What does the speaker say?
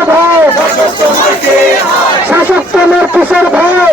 কিসের ভাই। শাসক তোমার কিসের ভয়